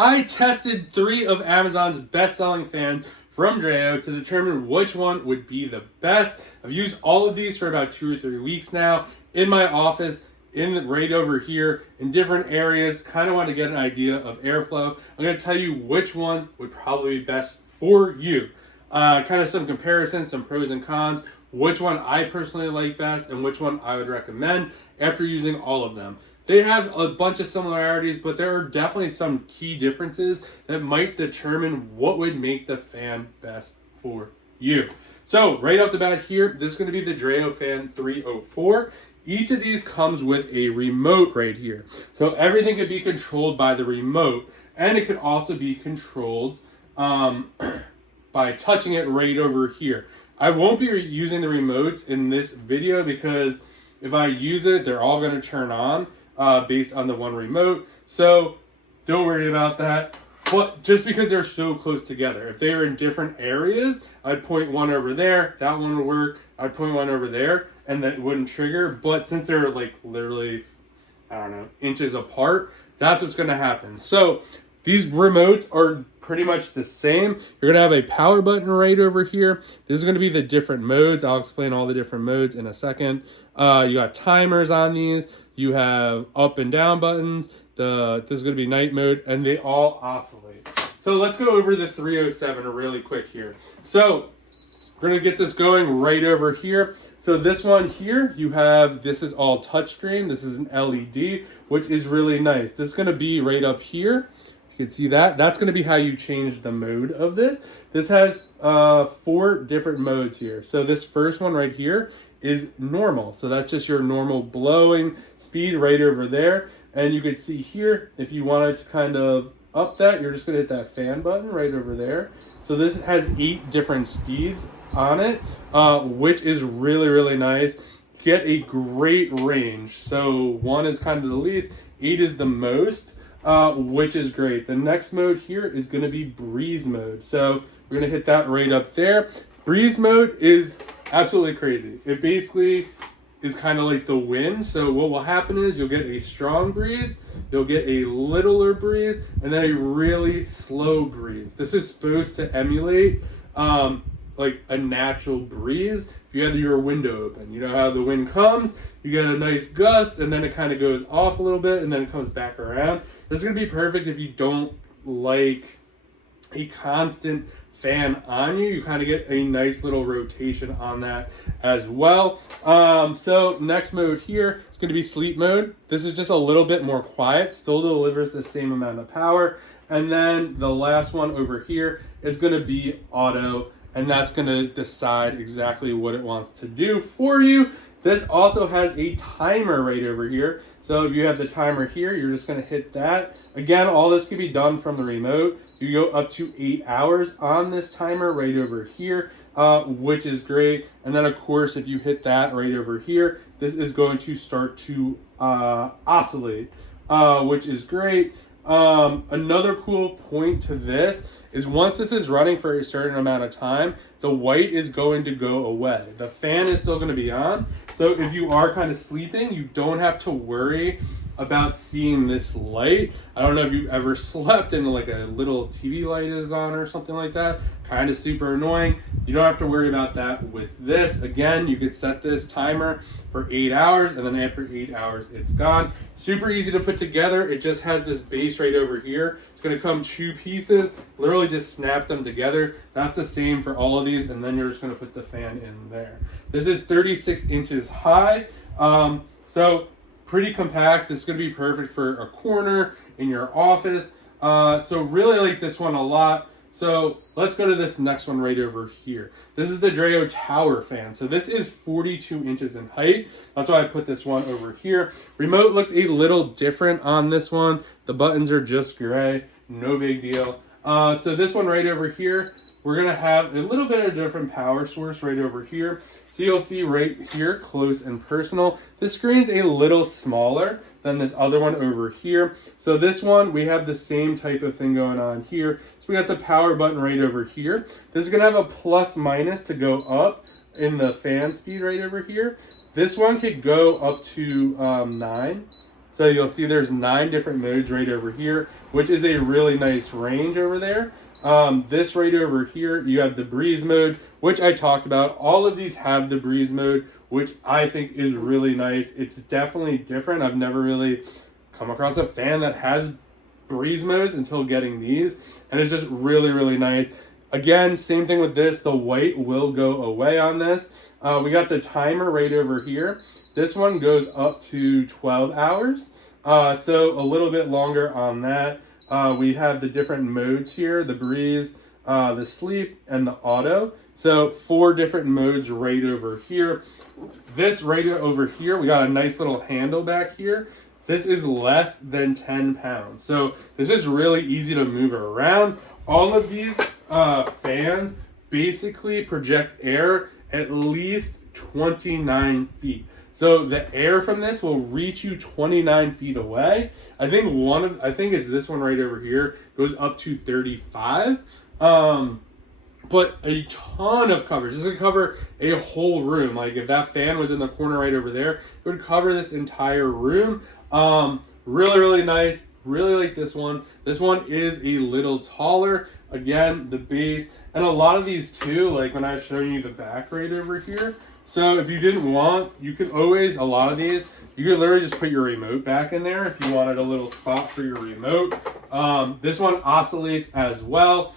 I tested 3 of Amazon's best-selling fans from Dreo to determine which one would be the best. I've used all of these for about 2 or 3 weeks now in my office, right over here, in different areas. Kind of want to get an idea of airflow. I'm going to tell you which one would probably be best for you. Kind of some comparisons, some pros and cons, which one I personally like best and which one I would recommend after using all of them. They have a bunch of similarities, but there are definitely some key differences that might determine what would make the fan best for you. So right off the bat here, this is going to be the Dreo Fan 304. Each of these comes with a remote right here. So everything could be controlled by the remote, and it could also be controlled by touching it right over here. I won't be using the remotes in this video because if I use it, they're all going to turn on based on the one remote. So don't worry about that. But just because they're so close together, if they were in different areas, I'd point one over there, that one would work. I'd point one over there, and that wouldn't trigger. But since they're like literally, I don't know, inches apart, that's what's going to happen. So these remotes are pretty much the same. You're going to have a power button right over here. This is going to be the different modes. I'll explain all the different modes in a second. You got timers on these. You have up and down buttons. This is going to be night mode, and they all oscillate. So let's go over the 307 really quick here. So we're going to get this going right over here. So this one here, this is all touchscreen. This is an LED, which is really nice. This is going to be right up here. You can see that. That's going to be how you change the mode of this. This has 4 different modes here. So this first one right here is normal. So that's just your normal blowing speed right over there. And you can see here, if you wanted to kind of up that, you're just going to hit that fan button right over there. So this has 8 different speeds on it, which is really, really nice. Get a great range. So 1 is kind of the least, 8 is the most, which is great. The next mode here is going to be breeze mode. So we're going to hit that right up there. Breeze mode is absolutely crazy. It basically is kind of like the wind. So what will happen is you'll get a strong breeze, you'll get a littler breeze, and then a really slow breeze. This is supposed to emulate like a natural breeze if you had your window open. You know how the wind comes, you get a nice gust, and then it kind of goes off a little bit, and then it comes back around. This is going to be perfect if you don't like a constant fan on you. You kind of get a nice little rotation on that as well. So next mode here is going to be sleep mode. This is just a little bit more quiet, still delivers the same amount of power. And then the last one over here is going to be auto, and that's going to decide exactly what it wants to do for you. This also has a timer right over here. So if you have the timer here, you're just going to hit that. Again, all this can be done from the remote. You go up to 8 hours on this timer right over here, which is great. And then, of course, if you hit that right over here, this is going to start to oscillate, which is great. Another cool point to this is once this is running for a certain amount of time, the white is going to go away. The fan is still going to be on. So if you are kind of sleeping, you don't have to worry about seeing this light. I don't know if you've ever slept and like a little TV light is on or something like that. Kind of super annoying. You don't have to worry about that with this. Again, you could set this timer for 8 hours, and then after 8 hours, it's gone. Super easy to put together. It just has this base right over here. It's going to come 2 pieces. Literally just snap them together. That's the same for all of these, and then you're just going to put the fan in there. This is 36 inches high. So pretty compact. This is going to be perfect for a corner in your office. So really like this one a lot. So let's go to this next one right over here. This is the Dreo Tower fan. So this is 42 inches in height. That's why I put this one over here. Remote looks a little different on this one. The buttons are just gray, no big deal. So this one right over here, we're gonna have a little bit of a different power source right over here. So you'll see right here, close and personal. This screen's a little smaller than this other one over here. So this one, we have the same type of thing going on here. So we got the power button right over here. This is gonna have a plus minus to go up in the fan speed right over here. This one could go up to 9. So you'll see there's 9 different modes right over here, which is a really nice range over there. This right over here, you have the breeze mode, which I talked about. All of these have the breeze mode, which I think is really nice. It's definitely different. I've never really come across a fan that has breeze modes until getting these, and it's just really, really nice. Again, same thing with this. The white will go away on this. We got the timer right over here. This one goes up to 12 hours, so a little bit longer on that. We have the different modes here, the breeze, the sleep, and the auto. So 4 different modes right over here. This right over here, we got a nice little handle back here. This is less than 10 pounds. So this is really easy to move around. All of these fans basically project air at least 29 feet. So the air from this will reach you 29 feet away. I think it's this one right over here goes up to 35. But a ton of coverage. This would cover a whole room. Like if that fan was in the corner right over there, it would cover this entire room. Really, really nice. Really like this one. This one is a little taller. Again, the base. And a lot of these too, like when I was showing you the back right over here. So if you didn't want, you could always, a lot of these, you could literally just put your remote back in there if you wanted a little spot for your remote. This one oscillates as well.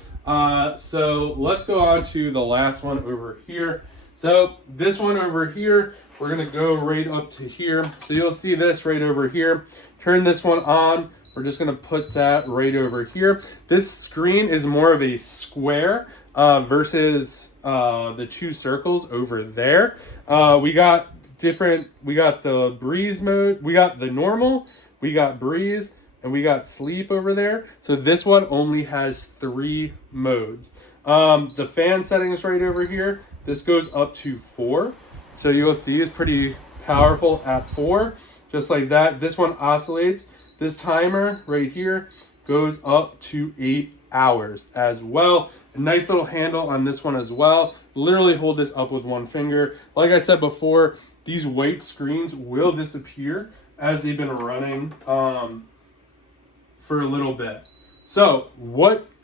So let's go on to the last one over here. So this one over here, we're gonna go right up to here. So you'll see this right over here. Turn this one on. We're just gonna put that right over here. This screen is more of a square versus the 2 circles over there. We got the breeze mode, we got the normal, we got breeze, and we got sleep over there. So this one only has 3 modes. The fan settings right over here, this goes up to 4. So you'll see it's pretty powerful at 4, just like that. This one oscillates. This timer right here goes up to 8 hours as well. A nice little handle on this one as well. Literally hold this up with 1 finger. Like I said before, these white screens will disappear as they've been running for a little bit. So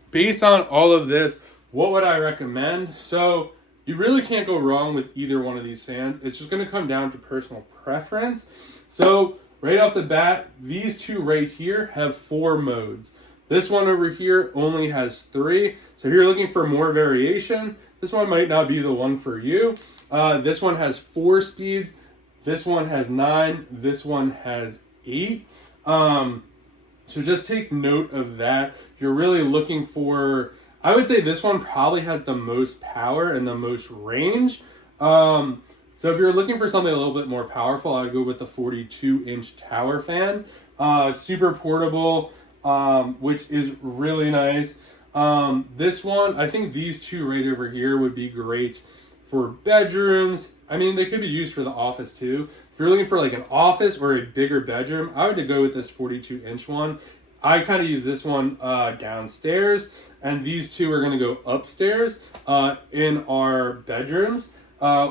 based on all of this, what would I recommend? So you really can't go wrong with either one of these fans. It's just gonna come down to personal preference. So right off the bat, these 2 right here have 4 modes. This one over here only has 3. So if you're looking for more variation, this one might not be the one for you. This one has 4 speeds. This one has 9. This one has 8. So just take note of that. If you're really looking for, I would say this one probably has the most power and the most range. So if you're looking for something a little bit more powerful, I'd go with the 42-inch tower fan. Super portable, which is really nice. This one, I think these 2 right over here would be great for bedrooms. I mean, they could be used for the office too. If you're looking for like an office or a bigger bedroom, I would go with this 42-inch one. I kind of use this one downstairs, and these 2 are going to go upstairs in our bedrooms,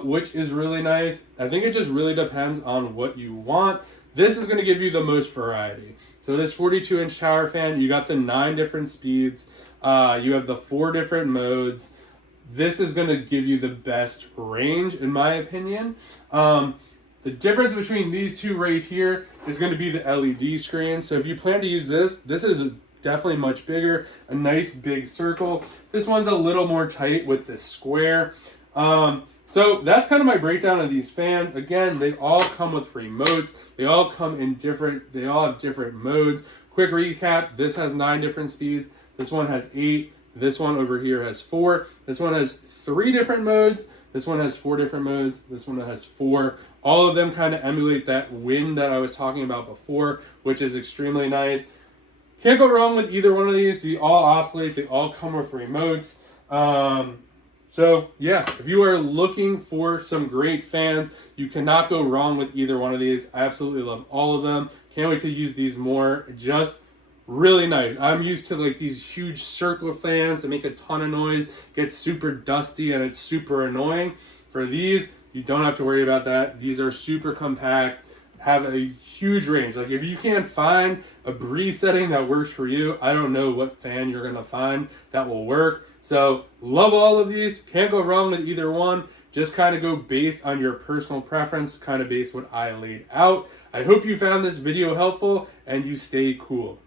which is really nice. I think it just really depends on what you want. This is going to give you the most variety. So this 42-inch tower fan, you got the 9 different speeds. You have the 4 different modes. This is going to give you the best range, in my opinion. The difference between these 2 right here is going to be the LED screen. So if you plan to use this is definitely much bigger, a nice big circle. This one's a little more tight with this square. So that's kind of my breakdown of these fans. Again, they all come with remotes. They all have different modes. Quick recap, this has 9 different speeds. This one has 8. This one over here has 4. This one has 3 different modes. This one has 4 different modes. This one has 4. All of them kind of emulate that wind that I was talking about before, which is extremely nice. Can't go wrong with either one of these. They all oscillate. They all come with remotes. So yeah, if you are looking for some great fans, you cannot go wrong with either one of these. I absolutely love all of them. Can't wait to use these more. Just really nice. I'm used to like these huge circle fans that make a ton of noise, get super dusty, and it's super annoying. For these, you don't have to worry about that. These are super compact, have a huge range. Like if you can't find a breeze setting that works for you, I don't know what fan you're gonna find that will work. So love all of these. Can't go wrong with either one. Just kind of go based on your personal preference, kind of based what I laid out. I hope you found this video helpful and you stay cool.